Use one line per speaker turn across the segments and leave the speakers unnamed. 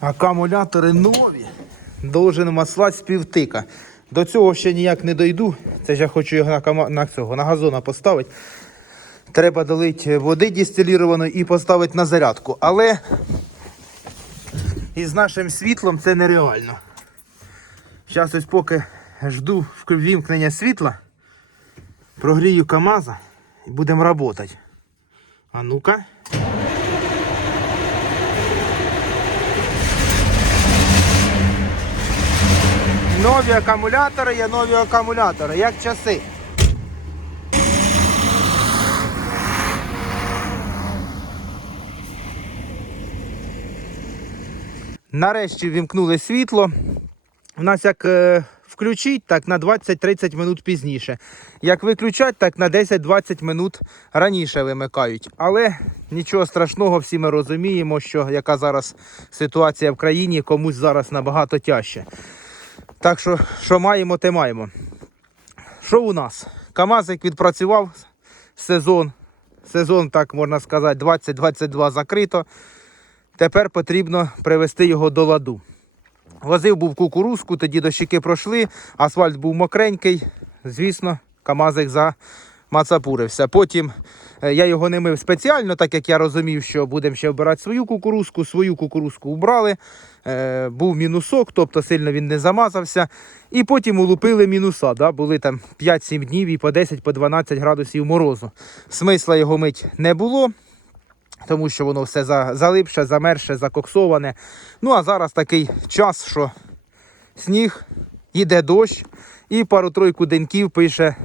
Акумулятори нові. Должен маслать з півтика. До цього ще ніяк не дойду. Це ж я хочу його на, на, цього, на газона поставити. Треба долити води дистилірованої і поставити на зарядку. Але із нашим світлом це нереально. Зараз ось поки жду вімкнення світла, прогрію КАМАЗа і будемо працювати. А ну-ка. Нові акумулятори є нові акумулятори, як часи. Нарешті вімкнули світло. У нас як е, включить, так на 20-30 минут пізніше. Як виключать, так на 10-20 минут раніше вимикають. Але нічого страшного, всі ми розуміємо, що яка зараз ситуація в країні, комусь зараз набагато тяжче. Так що, що маємо, те маємо. Що у нас? Камазик відпрацював сезон. Сезон, так можна сказати, 20-22 закрито. Тепер потрібно привести його до ладу. Возив був кукурузку, тоді дощики пройшли, асфальт був мокренький. Звісно, Камазик замацапурився. Потім е, я його не мив спеціально, так як я розумів, що будемо ще вбирати свою кукурузку. Свою кукурузку убрали. Е, був мінусок, тобто сильно він не замазався. І потім улупили мінуса. Да? Були там 5-7 днів і по 10-12 по градусів морозу. Смисла його мить не було тому що воно все залипше, замерше, закоксоване. Ну а зараз такий час, що сніг, іде дощ, і пару-тройку деньків пише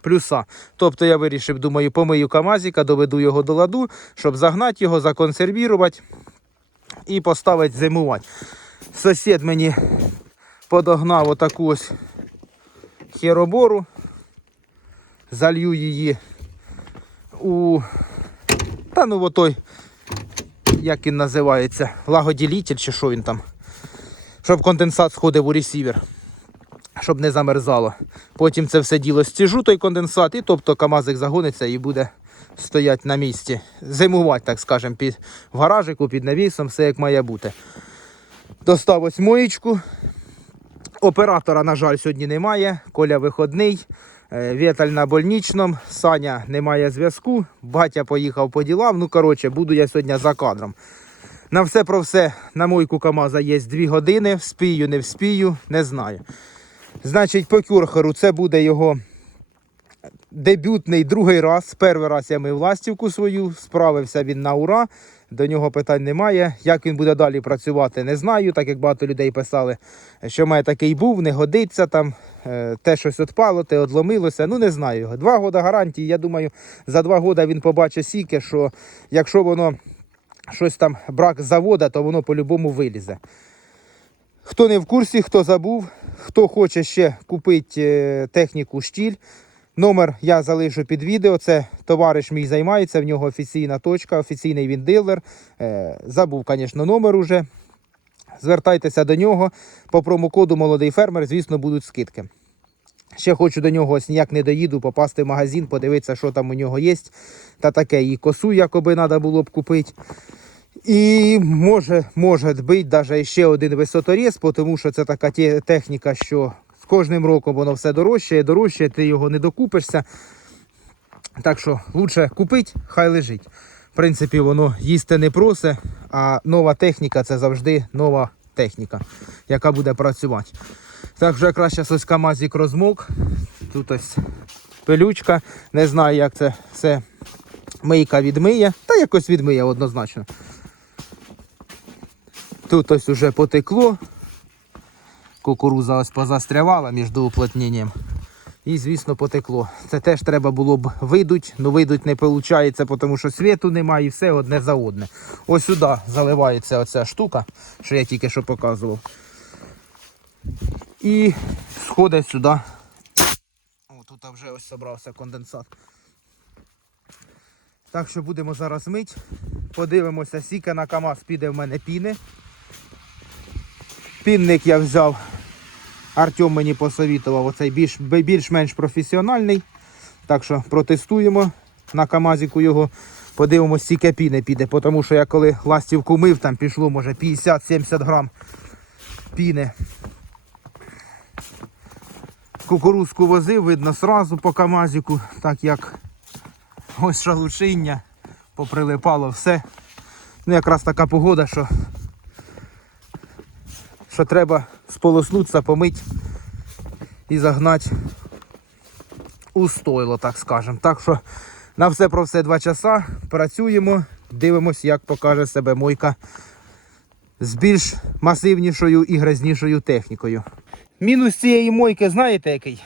плюса. Тобто я вирішив, думаю, помию Камазіка, доведу його до ладу, щоб загнати його, законсервірувати і поставити зимувати. Сусід мені подогнав отаку ось херобору, залью її у та ну отой, як він називається, лагоділітель чи що він там. Щоб конденсат сходив у ресівер, щоб не замерзало. Потім це все діло стіжу, той конденсат, і тобто КАМАЗик загониться і буде стояти на місці. Зимувати, так скажемо, під, в гаражику, під навісом, все як має бути. Достав ось моєчку. Оператора, на жаль, сьогодні немає. Коля виходний. Е, Вєталь на больничному, Саня немає зв'язку, батя поїхав по ділам. Ну, коротше, буду я сьогодні за кадром. На все про все на мойку КАМАЗа є 2 години. Вспію, не вспію, не знаю. Значить, по кюрхеру це буде його дебютний другий раз. Перший раз я мив ластівку свою, справився він на ура. До нього питань немає. Як він буде далі працювати, не знаю, так як багато людей писали, що має такий був, не годиться там, е, те щось відпало, те одломилося. Ну не знаю. Два роки гарантії. Я думаю, за два роки він побачить сіки, що якщо воно щось там брак завода, то воно по-любому вилізе. Хто не в курсі, хто забув, хто хоче ще купити е, техніку штіль, номер я залишу під відео. Це товариш мій займається, в нього офіційна точка, офіційний він дилер. Е, Забув, звісно, номер уже. Звертайтеся до нього. По промокоду молодий фермер, звісно, будуть скидки. Ще хочу до нього ось ніяк не доїду, попасти в магазин, подивитися, що там у нього є. Та таке, і косу якоби треба було б купити. І може, може бути навіть ще один висоторіз, тому що це така техніка, що з кожним роком воно все дорожчає, дорожчає, ти його не докупишся. Так що лучше купити, хай лежить. В принципі, воно їсти не просить, а нова техніка це завжди нова техніка, яка буде працювати. Так якраз зараз ось Камазік розмок. Тут ось пилючка. Не знаю, як це все мийка відмиє. Та якось відмиє однозначно. Тут ось уже потекло. Кукуруза ось позастрявала між уплотненням. І, звісно, потекло. Це теж треба було б видуть, але видуть не виходить, тому що світу немає і все одне за одне. Ось сюди заливається оця штука, що я тільки що показував. І сходить сюди. О, тут вже ось зібрався конденсат. Так що будемо зараз мить. Подивимося, скільки на КАМАЗ піде в мене піни. Пінник я взяв. Артем мені посовітував оцей більш, більш-менш професіональний. Так що протестуємо на Камазіку його. Подивимось, скільки піни піде, тому що я коли ластівку мив, там пішло, може, 50-70 грам піни. Кукурузку возив, видно сразу по камазіку, так як ось шалушиння, поприлипало все. Ну, якраз така погода, що, що треба сполоснутися, помить і загнати у стойло, так скажемо. Так що на все про все два часа працюємо, дивимося, як покаже себе мойка з більш масивнішою і грязнішою технікою. Мінус цієї мойки, знаєте який?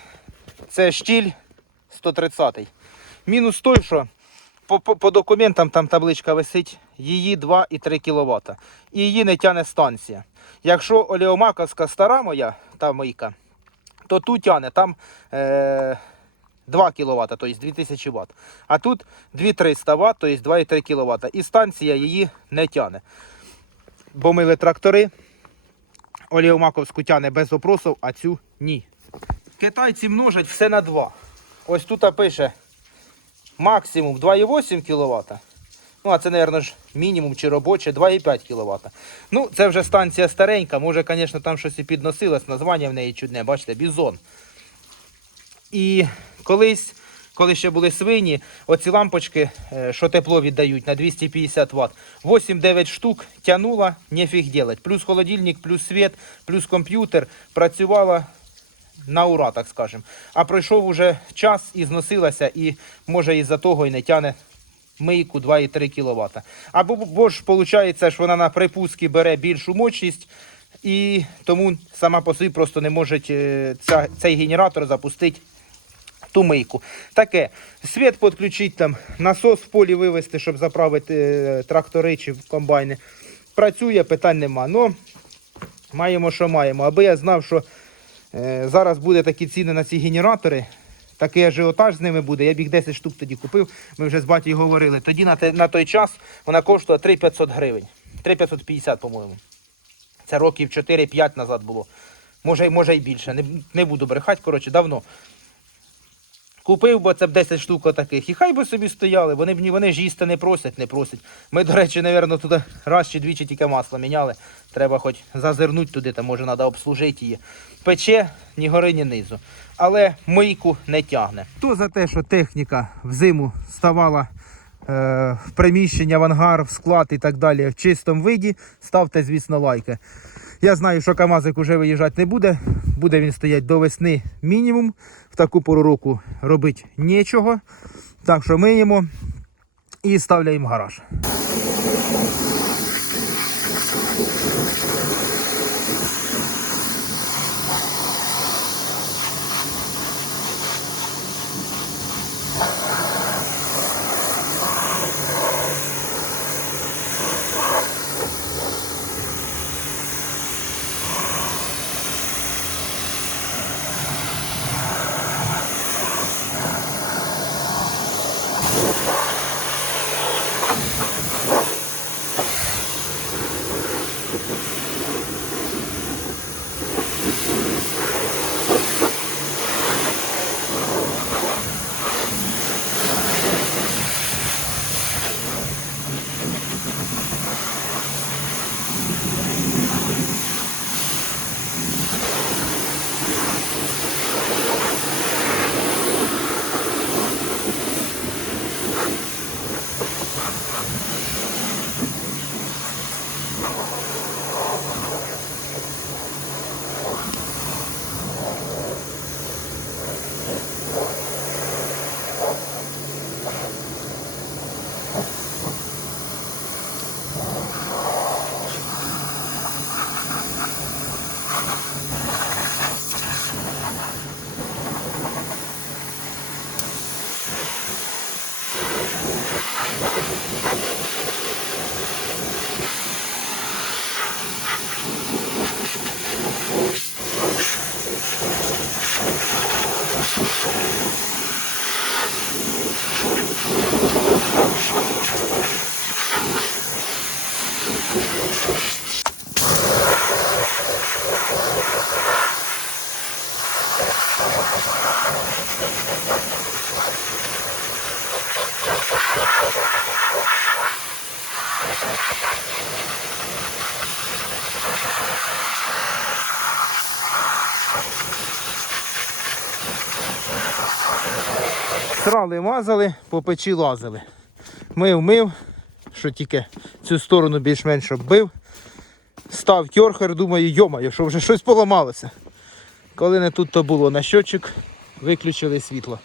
Це штіль 130. Мінус той, що по, по, по документам там табличка висить, її 2,3 кВт. І її не тяне станція. Якщо олеомаковська стара моя, та мийка, то ту тяне там е, 2 кВт, тобто 2000 Вт. А тут 2300 Вт, тобто 2,3 кВт. І станція її не тяне. Бо мили трактори, оліомаковську тяне без опросів, а цю ні. Китайці множать все на 2. Ось тут пише максимум 2,8 кВт. Ну, а це, мабуть, ж мінімум чи робоче 2,5 кВт. Ну, це вже станція старенька, може, звісно, там щось і підносилось, названня в неї чудне, бачите, бізон. І колись, коли ще були свині, оці лампочки, е, що тепло віддають на 250 Вт, 8-9 штук тянула, нефіг делать. Плюс холодильник, плюс світ, плюс комп'ютер працювала на ура, так скажем. А пройшов уже час і зносилася, і може із-за того і не тяне мийку 2,3 кВт. Або бо ж виходить, що вона на припуски бере більшу мощність, і тому сама по собі просто не може е, ця, цей генератор запустити ту мийку. Таке, світ підключити, там, насос в полі вивести, щоб заправити е, трактори чи комбайни. Працює, питань нема. Ну, маємо, що маємо. Аби я знав, що зараз буде такі ціни на ці генератори, такий ажіотаж з ними буде. Я б їх 10 штук тоді купив. Ми вже з батьком говорили. Тоді на, той час вона коштувала 3500 гривень. 3550, по-моєму. Це років 4-5 назад було. Може, може і більше. Не, не буду брехати, коротше, давно. Купив, бо це б 10 штук таких. І хай би собі стояли. Вони б вони ж їсти не просять, не просять. Ми, до речі, напевно, туди раз чи двічі тільки масло міняли. Треба хоч зазирнути туди, там може треба обслужити її. Пече ні гори, ні низу. Але мийку не тягне. То за те, що техніка взиму ставала е, в приміщення, в ангар, в склад і так далі в чистому виді, ставте, звісно, лайки. Я знаю, що Камазик уже виїжджати не буде. Буде він стояти до весни мінімум. В таку пору року робити нічого. Так що миємо і ставляємо гараж. Срали, мазали, по печі лазили. Мив, мив, що тільки цю сторону більш-менш оббив. Став тьорхер, думаю, йома, що вже щось поламалося. Коли не тут то було на щочик, виключили світло.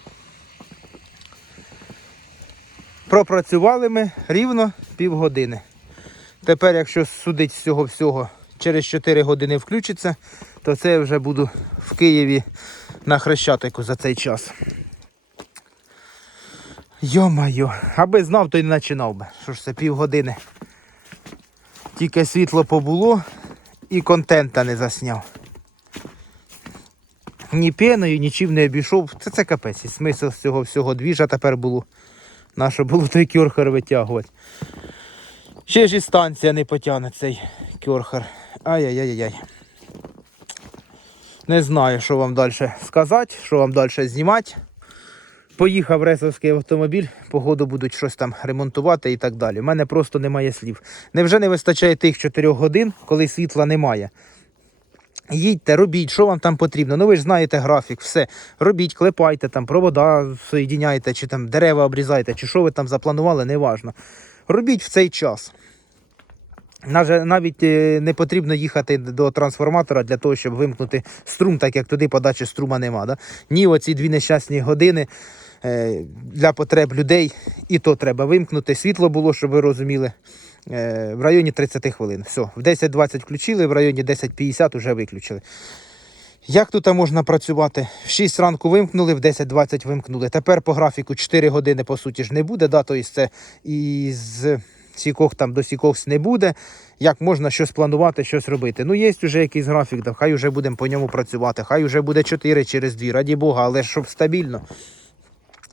Пропрацювали ми рівно півгодини. Тепер, якщо судить з цього всього, через 4 години включиться, то це я вже буду в Києві на Хрещатику за цей час. Йо-майо, аби знав, то й не починав би. Що ж це півгодини. Тільки світло побуло і контента не засняв. Ні пеною, нічим не обійшов. Це це капець. І смисл з цього всього двіжа тепер було. Нащо було той кьорхер витягувати. Ще ж і станція не потягне цей кьорхер. Ай-яй-яй-яй. Не знаю, що вам далі сказати, що вам далі знімати. Поїхав ресовський автомобіль, погоду будуть щось там ремонтувати і так далі. У мене просто немає слів. Невже не вистачає тих 4 годин, коли світла немає? Їдьте, робіть, що вам там потрібно. Ну ви ж знаєте графік, все. Робіть, клепайте, там, провода соєдиняйте, чи там дерева обрізайте, чи що ви там запланували, неважно. Робіть в цей час. Навіть е, не потрібно їхати до трансформатора для того, щоб вимкнути струм, так як туди подачі струма нема. Да? Ні, оці дві нещасні години е, для потреб людей, і то треба вимкнути. Світло було, щоб ви розуміли, в районі 30 хвилин. Все, в 10.20 включили, в районі 10.50 вже виключили. Як тут можна працювати? В 6 ранку вимкнули, в 10.20 вимкнули. Тепер по графіку 4 години, по суті, ж не буде, да? тобто це із сікох там до сікохс не буде. Як можна щось планувати, щось робити? Ну, є вже якийсь графік, да, хай вже будемо по ньому працювати, хай вже буде 4 через 2, раді Бога, але щоб стабільно.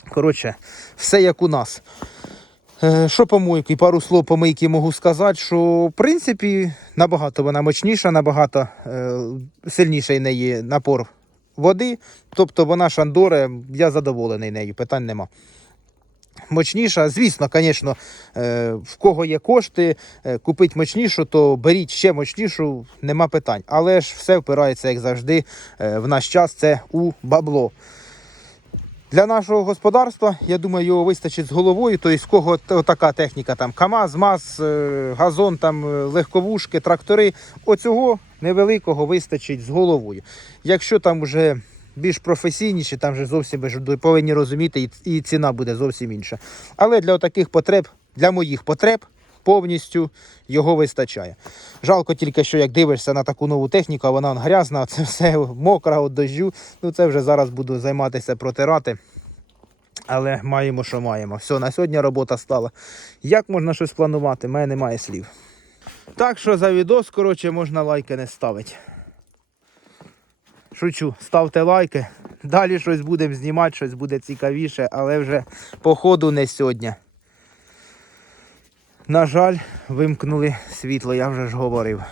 Коротше, все як у нас. Е, Що по мойки? Пару слов по мийки можу сказати, що в принципі набагато вона мощніша, набагато е, сильніший неї напор води. Тобто вона шандоре, я задоволений нею, питань нема. Мощніша, звісно, звісно, е, в кого є кошти, купити мощнішу, то беріть ще мощнішу, нема питань. Але ж все впирається, як завжди, в наш час це у бабло. Для нашого господарства, я думаю, його вистачить з головою. Тобто, в кого така техніка, там КАМАЗ, МАЗ, е, газон, там е, легковушки, трактори. Оцього невеликого вистачить з головою. Якщо там вже більш професійніші, там вже зовсім повинні розуміти, і ціна буде зовсім інша. Але для таких потреб, для моїх потреб, повністю його вистачає. Жалко тільки, що як дивишся на таку нову техніку, вона грязна, це все мокра від дощу. Ну це вже зараз буду займатися протирати. Але маємо, що маємо. Все, на сьогодні робота стала. Як можна щось планувати? У мене немає слів. Так що за відос, коротше, можна лайки не ставити. Шучу, ставте лайки. Далі щось будемо знімати, щось буде цікавіше, але вже по ходу не сьогодні. На жаль, вимкнули світло, я вже ж говорив.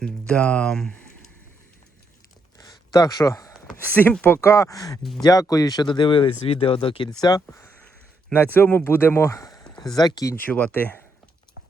Да. Так що, всім пока. Дякую, що додивились відео до кінця. На цьому будемо закінчувати.